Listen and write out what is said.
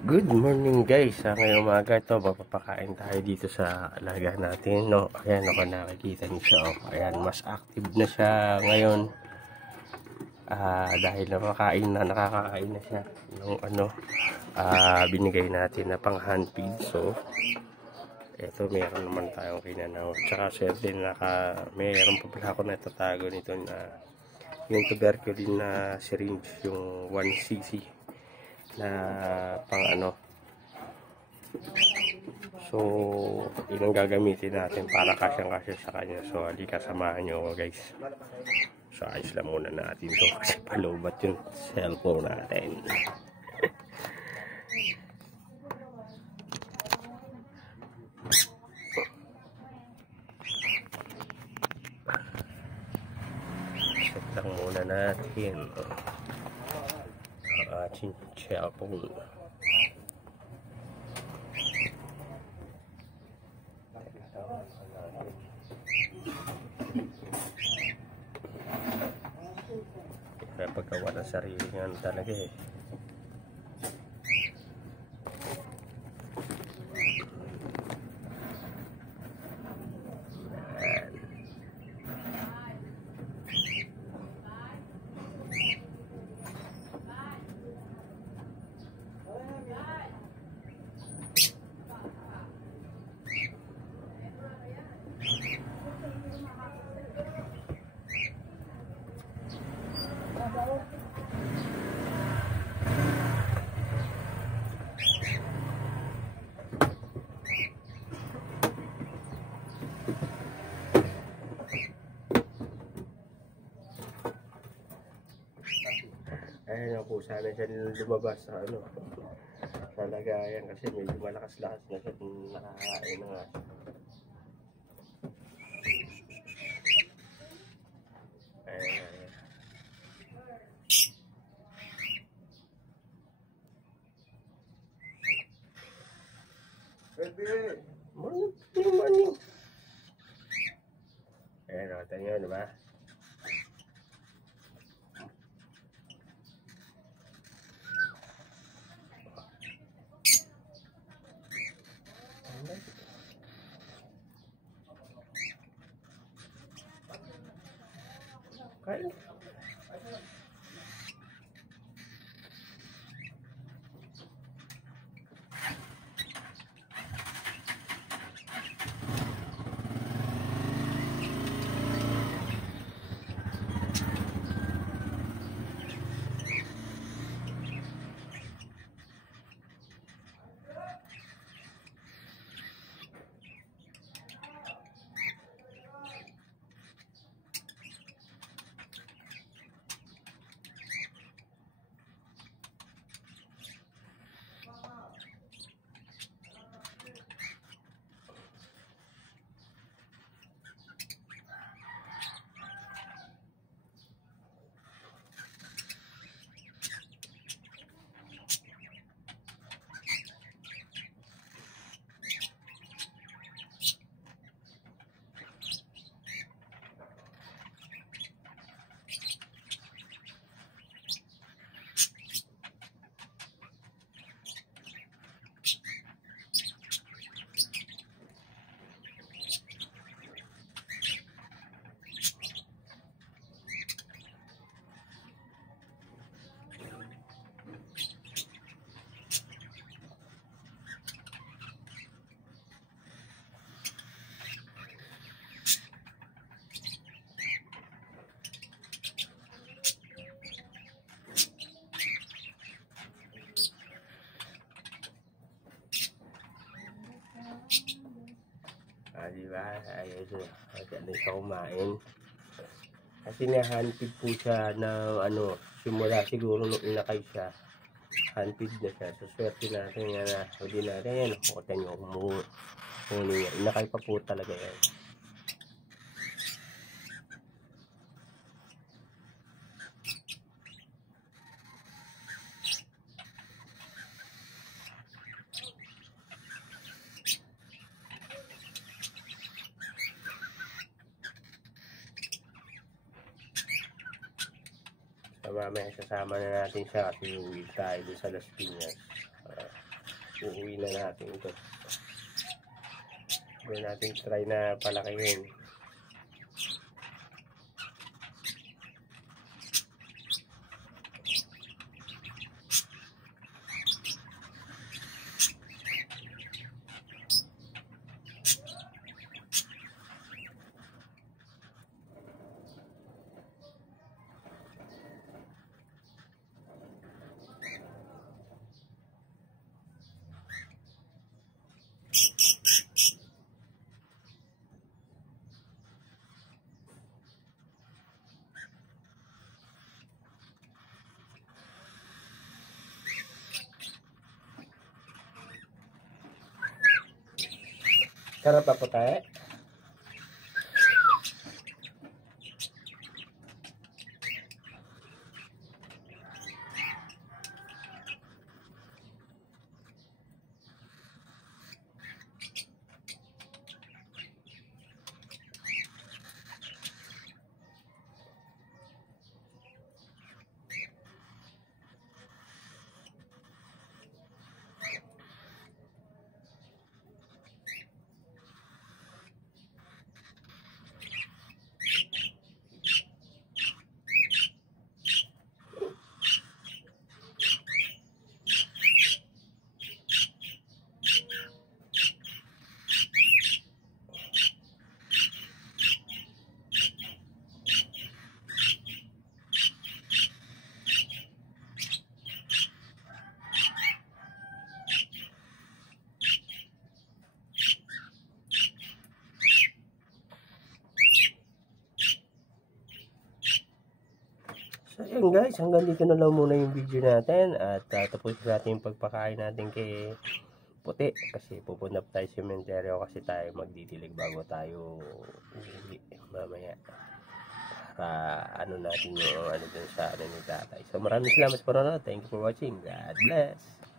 Good morning guys. Ngayong umaga ito, magpapakain tayo dito sa alaga natin. No? Ayan, ako nakikita niyo siya. Oh. Ayan, mas active na siya ngayon. Dahil nakakakain na siya ng binigay natin na pang hand feed. So, ito meron naman tayong kinanaw. Tsaka swerte meron pa pala ako natatago nito na yung tuberculin na syringe, yung 1cc na pang so yun ang gagamitin natin para kasyang-kasya sa kanya. So halika, samahan nyo ako guys. So ayos lang muna natin to kasi palubat yung cellphone natin. Set lang muna natin ang ating cellphone. Kaya pagkawa ng sarili nga talaga eh. Ayan po, sana siya lumabas sa sa lagayan kasi medyo malakas-lakas na siya kung nakakain na nga. Morning. Ayan o, tanyo, diba? Kain. Diba? Ayos na. Agad siya kumain. Kasi na-handfeed po siya na simula siguro nung inakay siya. Handfeed na siya. So swerte natin nga na hindi natin yan. Nakukutan nyo kung niya. Inakay pa po talaga yan. So mamaya sasama na natin siya kasi uuwi tayo doon sa Las Piñas. Uuwi na natin ito. Gawin natin try na palakihin. Sarap pa po tayo. So yun guys, hanggang dito na lang muna yung video natin at tapusin natin yung pagpakain natin kay Puti kasi pupunta tayo sa sementeryo kasi tayo magdidilig bago tayo uuwi mamaya para ano natin yung ano dun sa ano ni tatay. So maraming salamat sa panonood. Thank you for watching. God bless.